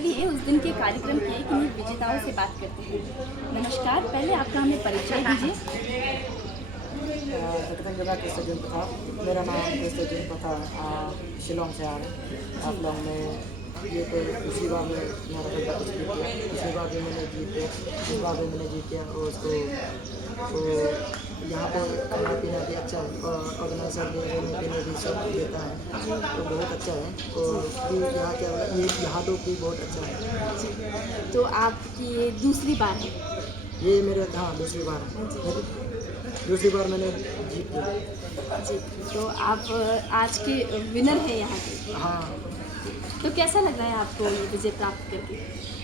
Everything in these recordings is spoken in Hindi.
चलिए उस दिन के कार्यक्रम के किन्हीं विजेताओं से बात करते हैं। नमस्कार, पहले आपका हमें परिचय दीजिए। कृष्ण प्रथा। मेरा नाम कृष्ण प्रथा शिलोंग से आ रहा है। आप लोग में ये तो दूसरी बार में मैराथन का कुछ जीत किया, पिछली बार भी मैंने जीत किया, इस बार भी मैंने जीत किया। और उसको तो यहाँ पे खाना पीना भी अच्छा है और ऑर्गेनाइजर भी रहने पीने भी सब देता है, तो बहुत अच्छा है। और भी यहाँ क्या ये यहाँ तो भी बहुत अच्छा है। तो आपकी ये दूसरी बार है। ये मेरे हाँ दूसरी बार है। दूसरी बार मैंने जीत लिया। जी, तो आप आज के विनर हैं यहाँ के। हाँ, तो कैसा लग रहा है आपको ये विजय प्राप्त करके?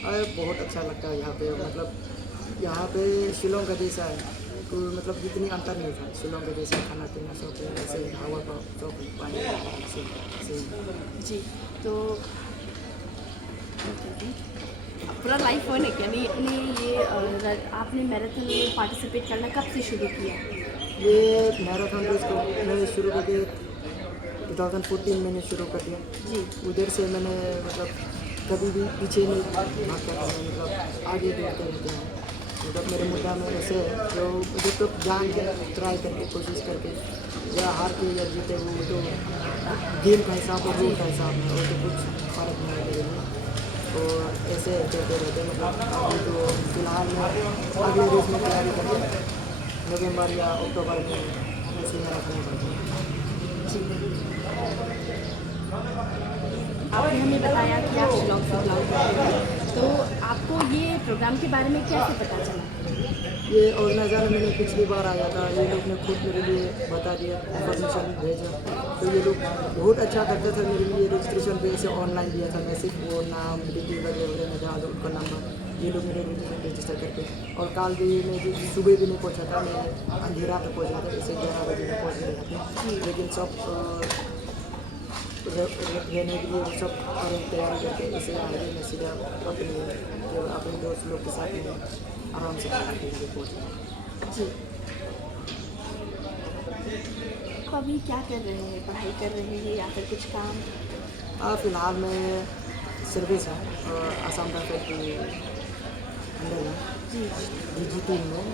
अरे बहुत अच्छा लगता है यहाँ पे। मतलब यहाँ पे शिलोंग का जैसा है, तो मतलब जितनी अंतर नहीं था। शिलोंग का जैसा खाना पीना सब ऐसे हवा का सब पानी से। जी, तो पूरा लाइफ वन है क्या? नहीं अपने ये आपने मैराथन में पार्टिसिपेट करना कब से शुरू किया? ये मैराथन रेस को मैंने शुरू करके 2014 मैंने शुरू कर दिया। जी, उधर से मैंने मतलब कभी भी पीछे नहीं भागता था मैं, मतलब आगे दौड़ते रहते हैं। मतलब मेरे मुद्दा में ऐसे है जो मुझे तो जान के ट्राई करके कोशिश करके या हार के या जीते वो तो गेम का हिसाब और रूल का हिसाब है, और तो कुछ फ़र्क नहीं है मेरे लिए। और ऐसे चलते रहते हैं। मतलब अभी तो फिलहाल में अगले रेस में तैयारी करके नवंबर या अक्टूबर में ऐसे मैराथन करते हैं। आपने हमें बताया कि आप शिलोंग से बिलोंग करते हैं, तो आपको ये प्रोग्राम के बारे में कैसे पता चला? ये ऑर्गेनाइजर मैंने पिछली बार आया था, ये लोग ने खुद मेरे लिए बता दिया, इन्फॉर्मेशन भेजा। तो ये लोग बहुत अच्छा करते थे मेरे लिए। रजिस्ट्रेशन पे ऐसे ऑनलाइन दिया था मैसेज, वो नाम डिटेल वगैरह में जहाँ उनका नंबर, ये लोग मेरे रजिस्टर करके। और कल भी मैं जो सुबह भी नहीं पहुँचा था, मैं अंधेरा पे पहुँचा था, जैसे 11 बजे में पहुँच गया था। लेकिन सब रहने के लिए सब तैयारी करके ऐसे आगे मैं सीधा अपने दोस्त लोग के साथ में आराम से पहुँचा। जी, तो अभी क्या कर रहे हैं? पढ़ाई कर रहे हैं या फिर कुछ काम? फिलहाल में सर्विस है आसाम राइफल की अंडर में जी, DG टीम में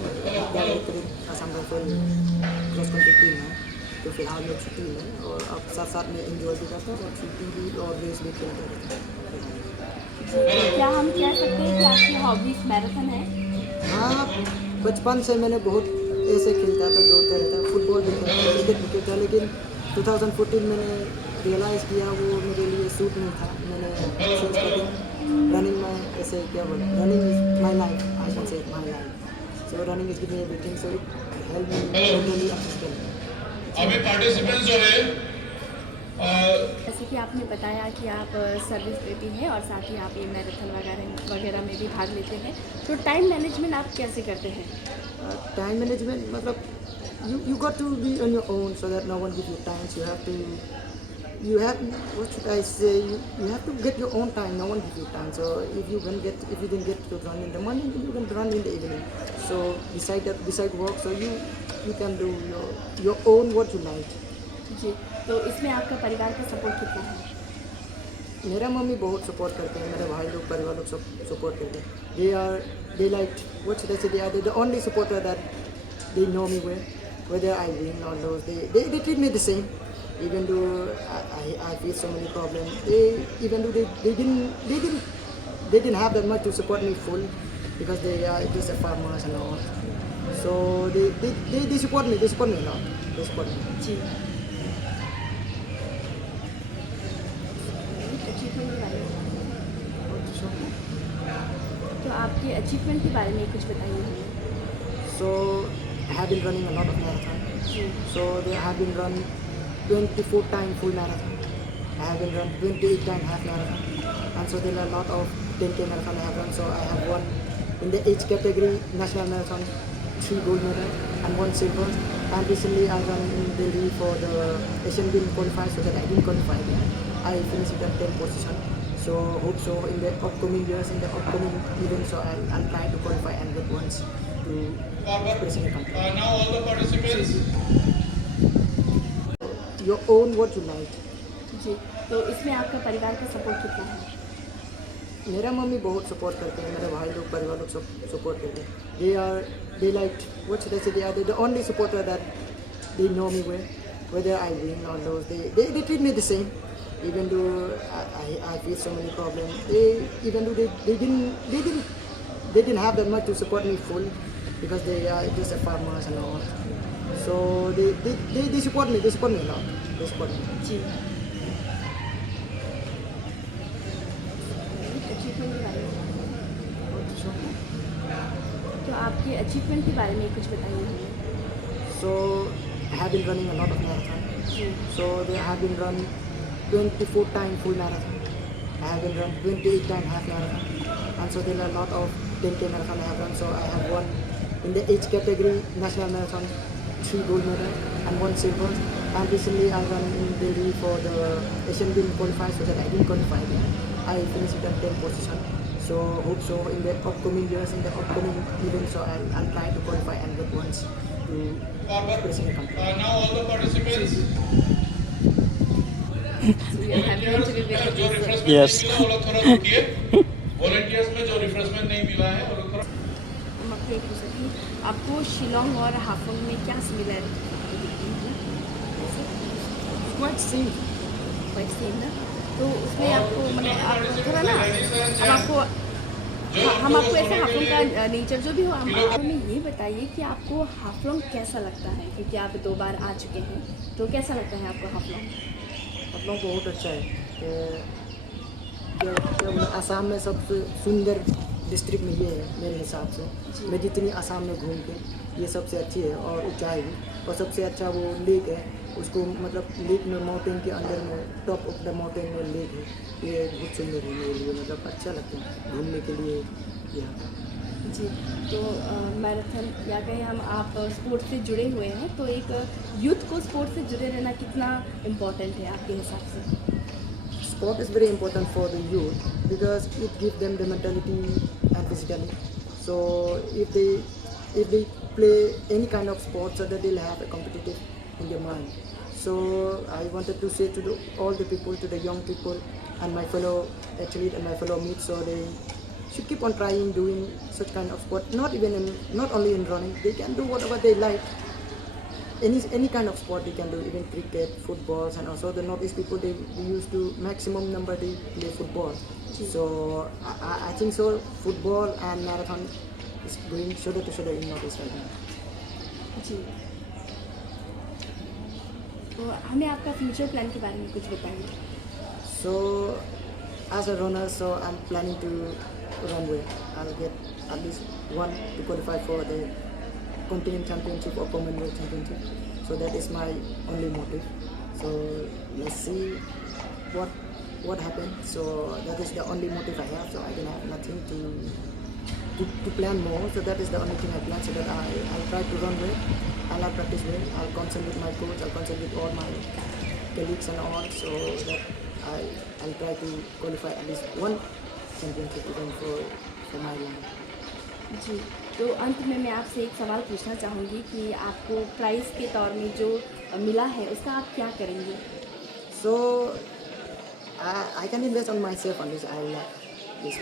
director Assam rifle cross country team है। तो फिलहाल में छुट्टी है और अब साथ साथ में इंजॉय भी करता हूँ और छुट्टी भी और रेस भी खेलता रहता हूँ। जी, क्या हम कह सकते हैं कि आपकी हॉबीज मैराथन है? हाँ, बचपन से मैंने बहुत ऐसे खेलता था, दौड़ता रहता, फुटबॉल भी खेलता, क्रिकेट भी खेलता। लेकिन 2014 मैंने रियलाइज़ किया वो मेरे लिए सूट नहीं था। मैंने चेंज कर दिया। रनिंग में ऐसे क्या बोले, running is my life, I can say my life. So running is giving everything, so it help me mentally and physically. अभी पार्टिसिपेंट्स जो है जैसे कि आपने बताया कि आप सर्विस देती हैं और साथ ही आप ये मैराथन वगैरह में भी भाग लेते हैं, तो टाइम मैनेजमेंट आप कैसे करते हैं? टाइम मैनेजमेंट मतलब you got to be on your own so that no one gives you time. So you have what should I say, you have to get your own time. No one gives you time. So if you didn't get to run in the morning, you can run in the evening. So beside work, so you can do your own what you like. जी, तो इसमें आपका परिवार का सपोर्ट कितना है? मेरा मम्मी बहुत सपोर्ट करते हैं, मेरे भाई लोग परिवार लोग सब सपोर्ट करते हैं। they like what should I say, they are the only supporter that they know me with, whether I win or lose. They treat me the same, even though I face so many problems. Even though they didn't have that much to support me full, because they are just a farmers and all. So they support me. They support me a lot. They support me. जी, अचीवमेंट के बारे में, तो आपके अचीवमेंट के बारे में कुछ बताइए हमें। So I have been running a lot of marathon. जी, So they have been run 24 times full marathon. I have been run 28 times half marathon. And so there are a lot of 10K marathon I have run. So I have won in the age category national marathon, 3 gold medal and 1 silver. And recently I run in Delhi for the Asian Games qualifier, so that I didn't qualify there. I finished it at 10th position. So hope so in the upcoming years, in the upcoming events, so I'll try to qualify and get once to represent the country. now all the participants Your own what you like. जी, तो इसमें आपका परिवार का सपोर्ट कितना है? मेरा मम्मी बहुत सपोर्ट करते हैं, मेरे भाई लोग परिवार लोग सब सपोर्ट करते हैं. They like what should I say? They are the only supporter that they know me well. Whether I win or lose, they treat me the same. Even though I face so many problems, even though they didn't have that much to support me full because they are just a farmers and all. So they support me. They support me a lot. They support me. जी अचीवमेंट के बारे में तो आपके अचीवमेंट के बारे में कुछ बताइए हमें. So I have been running a lot of marathon. जी So they have been run 24 times full marathon. I have been run 28 times half marathon. And so there are a lot of 10K marathon I have run. So I have won in the age category national marathon 3 gold medals and 1 silver. And recently I run in Delhi for the Asian Games qualifier, so that I didn't qualify there. I finished with the 10th position. So hope so in the upcoming years, in the upcoming events, so I'll try to qualify and get ones to represent the country. Now all the participants, So we are happy to be with जो you. Refreshment Yes. नहीं मिला वो लोग थोड़ा रुकिए. वॉलंटियर्स में जो रिफ्रेशमेंट नहीं मिला है वो लोग थोड़ा हम आपको एक पूछा कि आपको शिलोंग और हाफोंग में क्या similarity Quite same. Quite same ना. तो उसमें आपको मतलब आप थोड़ा ना हम आपको ऐसे हाफलोंग का नेचर जो भी हो हम हमें ये बताइए कि आपको हाफलोंग कैसा लगता है, क्योंकि आप 2 बार आ चुके हैं, तो कैसा लगता है आपको हाफलोंग? आप लोग बहुत अच्छा है. आसाम में सबसे सुंदर डिस्ट्रिक्ट में ये है मेरे हिसाब से. जी. मैं जितनी आसाम में घूम के ये सबसे अच्छी है और ऊंचाई भी, और सबसे अच्छा वो लेक है. उसको मतलब लेक में माउंटेन के अंदर में टॉप ऑफ द माउंटेन में लेक है. ये बहुत सुंदर है मेरे लिए, मतलब अच्छा लगता है घूमने के लिए यहाँ पर. जी. तो मैराथन या कहें हम आप स्पोर्ट्स से जुड़े हुए हैं, तो एक यूथ को स्पोर्ट्स से जुड़े रहना कितना इम्पोर्टेंट है आपके हिसाब से? Sport is very important for the youth because it gives them the mentality and physically. So if they play any kind of sport, so that they'll have a competitive in their mind. So I wanted to say to all the people, to the young people and my fellow athletes and my fellow mates, so they should keep on trying doing such kind of sport. Not only in running, they can do whatever they like. Any kind of sport they can do, even cricket, footballs, and also the Northeast people they used to maximum number they play football. So I think so football and marathon is going shoulder to shoulder in Northeast right now. जी. तो हमें आपका फ्यूचर प्लान के बारे में कुछ बताइए. So as a runner, so I'm planning to run well. I'll get at least one to qualify for the continent championship or Commonwealth championship. So that is my only motive. So let's see what happens. So that is the only motive I have. So I don't have nothing to plan more. So that is the only thing I plan. So that I'll try to run well. I'll practice well. I'll consult with my coach. I'll consult with all my colleagues and all. So that I'll try to qualify at least one championship event for my line. जी. तो अंत में मैं आपसे एक सवाल पूछना चाहूँगी कि आपको प्राइज़ के तौर में जो मिला है उसका आप क्या करेंगे? So I can invest on myself on this. I like this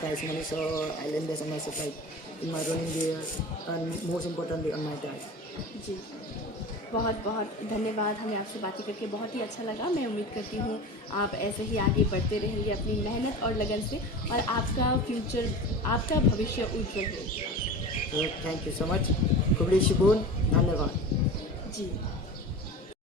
prize money, so I'll invest on myself, like in my running gear, and most importantly on my diet. जी. बहुत बहुत धन्यवाद. हमें आपसे बातें करके बहुत ही अच्छा लगा. मैं उम्मीद करती हूँ आप ऐसे ही आगे बढ़ते रहेंगे अपनी मेहनत और लगन से, और आपका फ्यूचर, आपका भविष्य उज्जवल हो. So thank you so much. Kubli Shibun, धन्यवाद. जी.